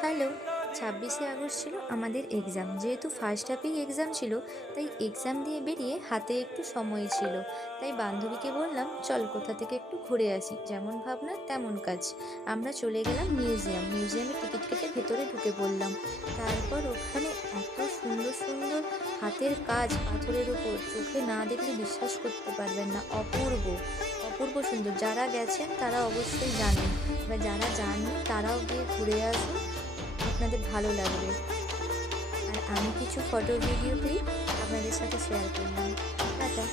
Hello. 26শে August ছিল আমাদের exam. যেহেতু ফার্স্ট হাফেই এক্সাম ছিল, তাই এক্সাম দিয়ে বেরিয়ে হাতে একটু সময় ছিল। তাই বান্ধবীকে বললাম, চল কোথা থেকে একটু ঘুরে আসি। যেমন ভাবনা তেমন কাজ। আমরা চলে গেলাম মিউজিয়ামে টিকিট কেটে ভেতরে ঢুকে পড়লাম। তারপর ওখানে এত সুন্দর সুন্দর হাতের কাজ পাথরের উপর, চোখে না দেখলে বিশ্বাস করতে পারবেন না। অপূর্ব অপূর্ব সুন্দর। যারা গেছেন তারা অবশ্যই জানেন, বা যারা যাননি তারাও গিয়ে ঘুরে আসুন, আপনাদের ভালো লাগবে। আর আমি কিছু ফটো ভিডিও ক্লিপ আপনাদের সাথে শেয়ার করলাম। টাটা।